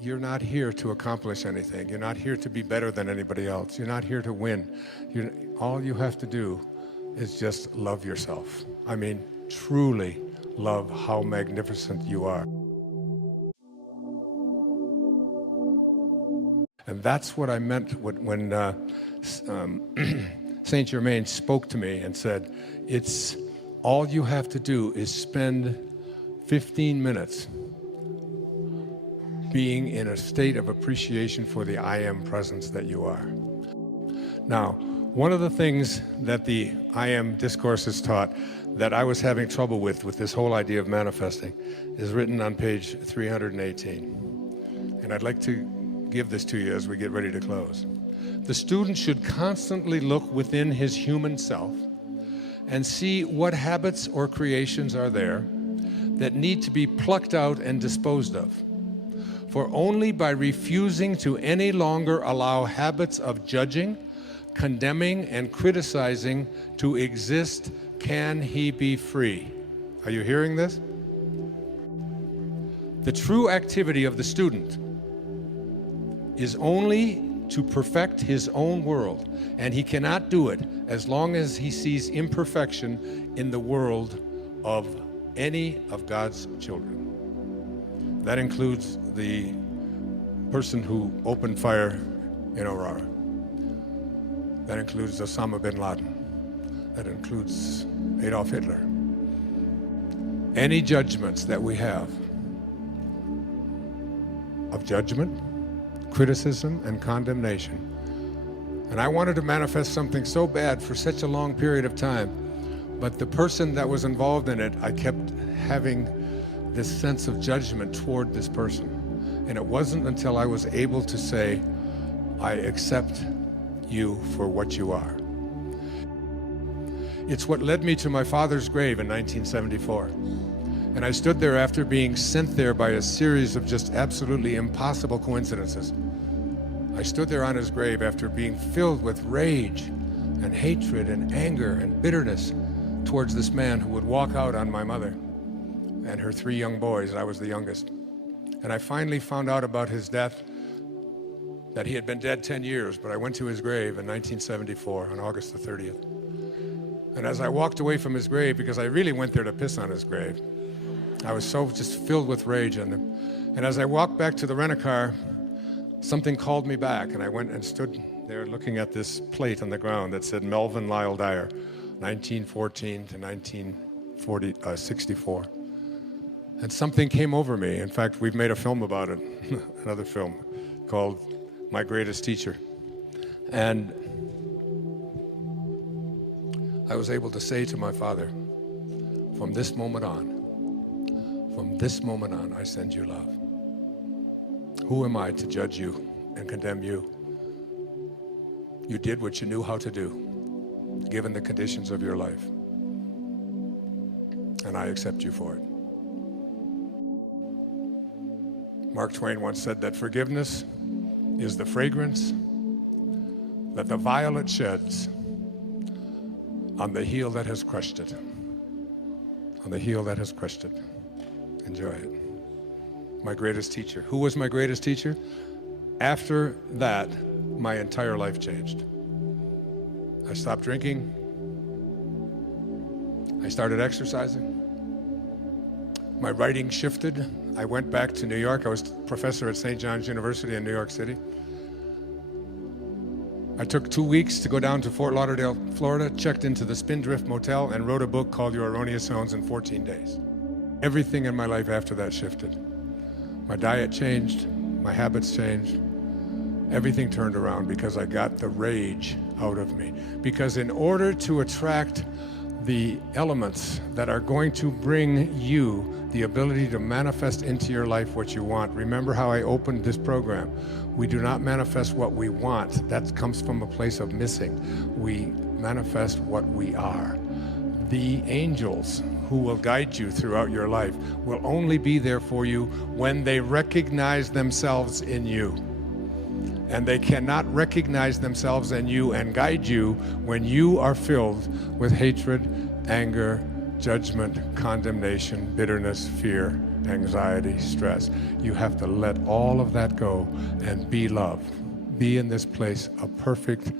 you're not here to accomplish anything. You're not here to be better than anybody else. You're not here to win. All you have to do is just love yourself. I mean, truly love how magnificent you are. And that's what I meant when Saint Germain spoke to me and said, it's all you have to do is spend 15 minutes being in a state of appreciation for the I Am presence that you are. Now, one of the things that the I Am discourse has taught that I was having trouble with this whole idea of manifesting is written on page 318. And I'd like to give this to you as we get ready to close. The student should constantly look within his human self and see what habits or creations are there that need to be plucked out and disposed of. For only by refusing to any longer allow habits of judging, condemning, and criticizing to exist can he be free. Are you hearing this? The true activity of the student is only to perfect his own world, and he cannot do it as long as he sees imperfection in the world of any of God's children. That includes the person who opened fire in Aurora. That includes Osama bin Laden. That includes Adolf Hitler. Any judgments that we have of judgment, criticism, and condemnation. And I wanted to manifest something so bad for such a long period of time, but the person that was involved in it, I kept having this sense of judgment toward this person. And it wasn't until I was able to say, I accept you for what you are. It's what led me to my father's grave in 1974. And I stood there after being sent there by a series of just absolutely impossible coincidences. I stood there on his grave after being filled with rage and hatred and anger and bitterness towards this man who would walk out on my mother and her 3 young boys. I was the youngest. And I finally found out about his death, that he had been dead 10 years, but I went to his grave in 1974 on August the 30th. And as I walked away from his grave, because I really went there to piss on his grave, I was so just filled with rage on him. And as I walked back to the rent-a-car, something called me back, and I went and stood there looking at this plate on the ground that said Melvin Lyle Dyer, 1914 to 1964. And something came over me. In fact, we've made a film about it, another film called My Greatest Teacher. And I was able to say to my father, from this moment on, I send you love. Who am I to judge you and condemn you? You did what you knew how to do, given the conditions of your life. And I accept you for it. Mark Twain once said that forgiveness is the fragrance that the violet sheds on the heel that has crushed it. On the heel that has crushed it. Enjoy it. My greatest teacher. Who was my greatest teacher? After that, my entire life changed. I stopped drinking. I started exercising. My writing shifted. I went back to New York. I was professor at St. John's University in New York City. I took 2 weeks to go down to Fort Lauderdale, Florida, checked into the Spindrift Motel, and wrote a book called Your Erroneous Zones in 14 days. Everything in my life after that shifted. My diet changed, my habits changed. Everything turned around because I got the rage out of me. Because in order to attract the elements that are going to bring you the ability to manifest into your life what you want. Remember how I opened this program. We do not manifest what we want. That comes from a place of missing. We manifest what we are. The angels who will guide you throughout your life will only be there for you when they recognize themselves in you. And they cannot recognize themselves in you and guide you when you are filled with hatred, anger, judgment, condemnation, bitterness, fear, anxiety, stress. You have to let all of that go and be love. Be in this place of perfect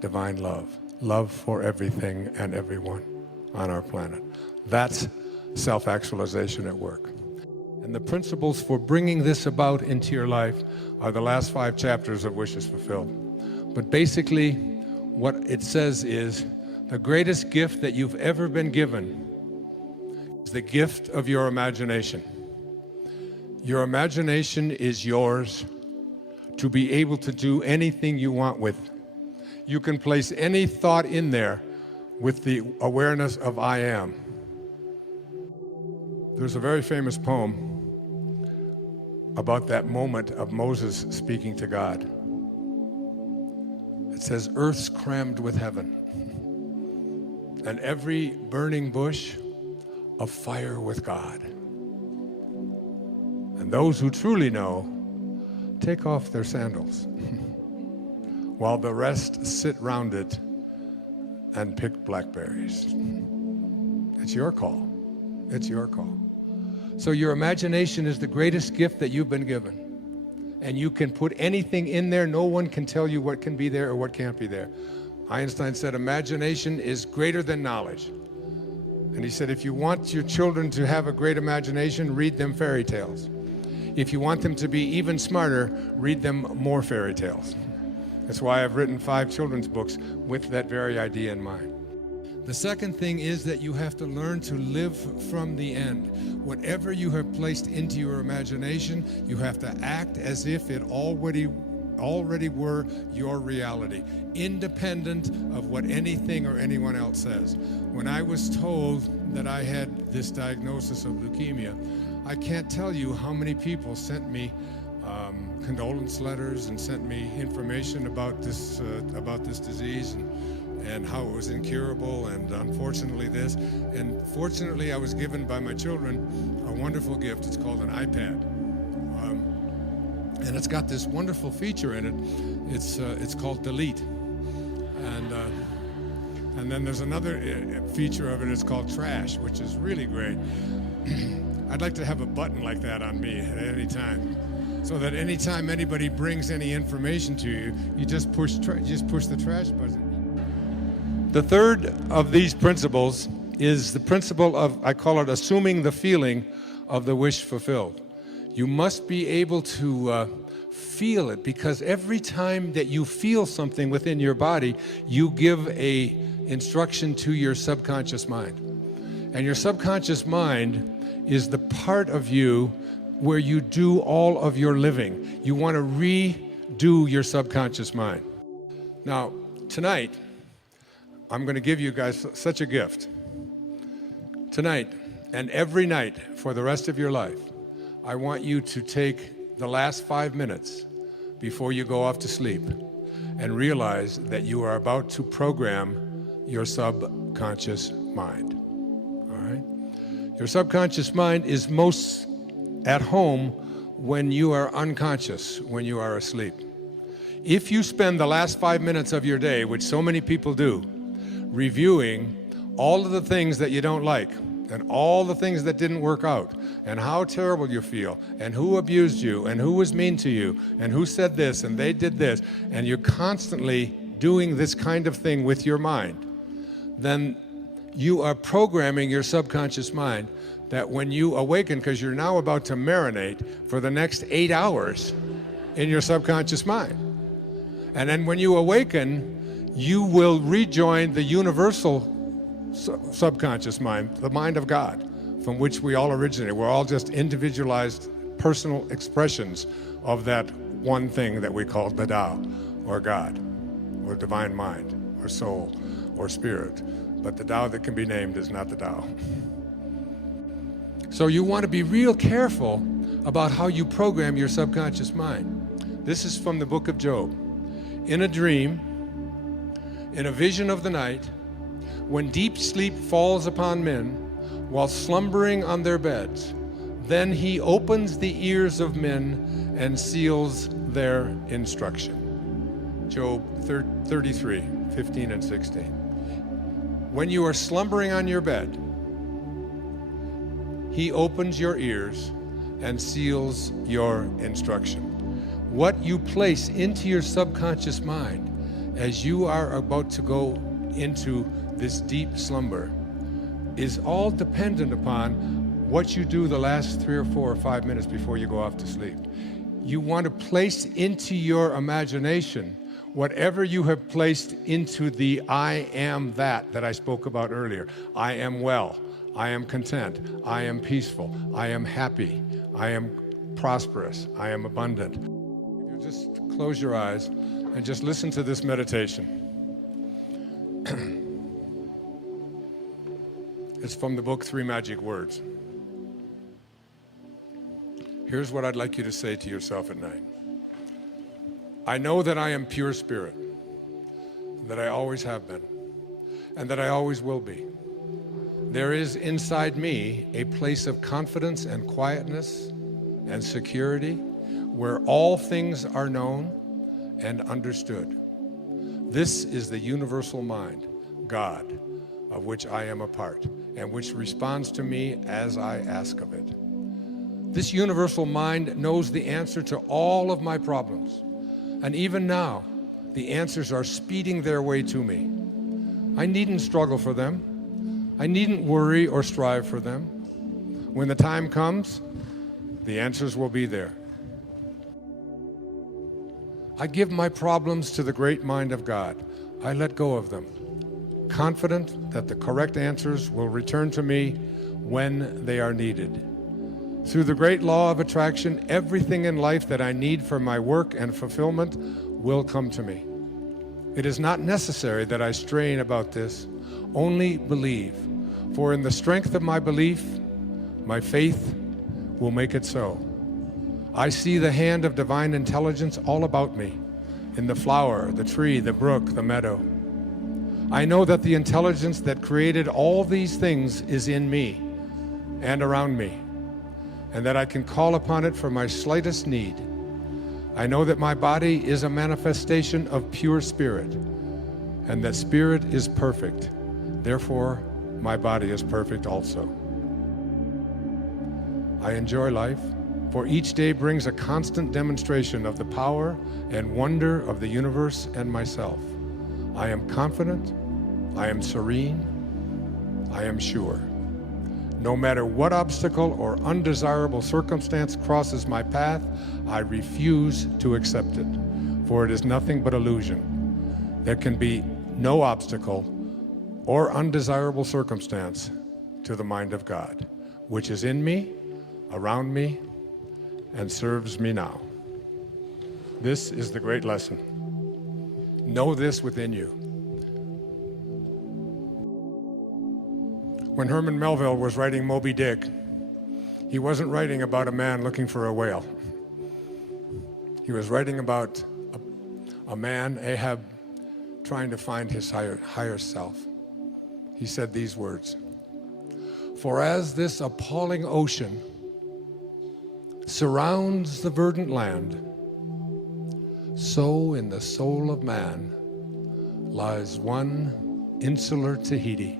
divine love. Love for everything and everyone on our planet. That's self-actualization at work. And the principles for bringing this about into your life are the last 5 chapters of Wishes Fulfilled. But basically, what it says is, the greatest gift that you've ever been given is the gift of your imagination. Your imagination is yours to be able to do anything you want with. You can place any thought in there with the awareness of I am. There's a very famous poem about that moment of Moses speaking to God. It says, earth's crammed with heaven, and every burning bush afire with God. And those who truly know take off their sandals, while the rest sit round it and pick blackberries. It's your call. It's your call. So your imagination is the greatest gift that you've been given. And you can put anything in there. No one can tell you what can be there or what can't be there. Einstein said imagination is greater than knowledge. And he said if you want your children to have a great imagination, read them fairy tales. If you want them to be even smarter, read them more fairy tales. That's why I've written 5 children's books with that very idea in mind. The second thing is that you have to learn to live from the end. Whatever you have placed into your imagination, you have to act as if it already were your reality, independent of what anything or anyone else says. When I was told that I had this diagnosis of leukemia, I can't tell you how many people sent me condolence letters and sent me information about this disease and how it was incurable, and unfortunately this. And fortunately, I was given by my children a wonderful gift. It's called an iPad. And it's got this wonderful feature in it. It's called Delete. And then there's another feature of it. It's called Trash, which is really great. I'd like to have a button like that on me at any time, so that anytime anybody brings any information to you, you just push the trash button. The third of these principles is the principle of, I call it assuming the feeling of the wish fulfilled. You must be able to feel it, because every time that you feel something within your body, you give a instruction to your subconscious mind. And your subconscious mind is the part of you where you do all of your living. You want to redo your subconscious mind. Now, tonight, I'm going to give you guys such a gift. Tonight and every night for the rest of your life, I want you to take the last 5 minutes before you go off to sleep and realize that you are about to program your subconscious mind. All right? Your subconscious mind is most at home when you are unconscious, when you are asleep. If you spend the last 5 minutes of your day, which so many people do, reviewing all of the things that you don't like and all the things that didn't work out and how terrible you feel and who abused you and who was mean to you and who said this and they did this, and you're constantly doing this kind of thing with your mind, then you are programming your subconscious mind that when you awaken, because you're now about to marinate for the next 8 hours in your subconscious mind. And then when you awaken, you will rejoin the universal subconscious mind, the mind of God, from which we all originate. We're all just individualized personal expressions of that one thing that we call the Tao, or God, or divine mind, or soul, or spirit. But the Tao that can be named is not the Tao. So you want to be real careful about how you program your subconscious mind. This is from the book of Job. In a dream, in a vision of the night, when deep sleep falls upon men while slumbering on their beds, then he opens the ears of men and seals their instruction. Job 33, 15 and 16. When you are slumbering on your bed, He opens your ears and seals your instruction. What you place into your subconscious mind as you are about to go into this deep slumber is all dependent upon what you do the last 3 or 4 or 5 minutes before you go off to sleep. You want to place into your imagination whatever you have placed into the I am that I spoke about earlier. I am well, I am content, I am peaceful, I am happy, I am prosperous, I am abundant. If you just close your eyes and just listen to this meditation. It's from the book 3 Magic Words. Here's what I'd like you to say to yourself at night. I know that I am pure spirit, that I always have been, and that I always will be. There is inside me a place of confidence and quietness and security where all things are known and understood. This is the universal mind, God, of which I am a part, and which responds to me as I ask of it. This universal mind knows the answer to all of my problems. And even now, the answers are speeding their way to me. I needn't struggle for them. I needn't worry or strive for them. When the time comes, the answers will be there. I give my problems to the great mind of God. I let go of them, confident that the correct answers will return to me when they are needed. Through the great law of attraction, everything in life that I need for my work and fulfillment will come to me. It is not necessary that I strain about this, only believe. For in the strength of my belief, my faith will make it so. I see the hand of divine intelligence all about me, in the flower, the tree, the brook, the meadow. I know that the intelligence that created all these things is in me and around me, and that I can call upon it for my slightest need. I know that my body is a manifestation of pure spirit, and that spirit is perfect. Therefore, my body is perfect also. I enjoy life, for each day brings a constant demonstration of the power and wonder of the universe and myself. I am confident, I am serene, I am sure. No matter what obstacle or undesirable circumstance crosses my path, I refuse to accept it, for it is nothing but illusion. There can be no obstacle or undesirable circumstance to the mind of God, which is in me, around me, and serves me now. This is the great lesson. Know this within you. When Herman Melville was writing Moby Dick, he wasn't writing about a man looking for a whale. He was writing about a man, Ahab, trying to find his higher self. He said these words, "For as this appalling ocean surrounds the verdant land, so in the soul of man lies one insular Tahiti,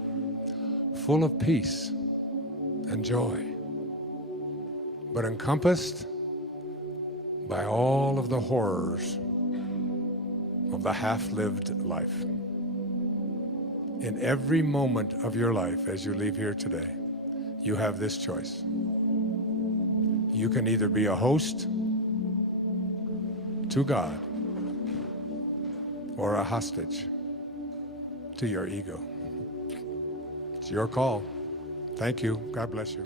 full of peace and joy, but encompassed by all of the horrors of the half-lived life." In every moment of your life as you leave here today, you have this choice. You can either be a host to God or a hostage to your ego. It's your call. Thank you. God bless you.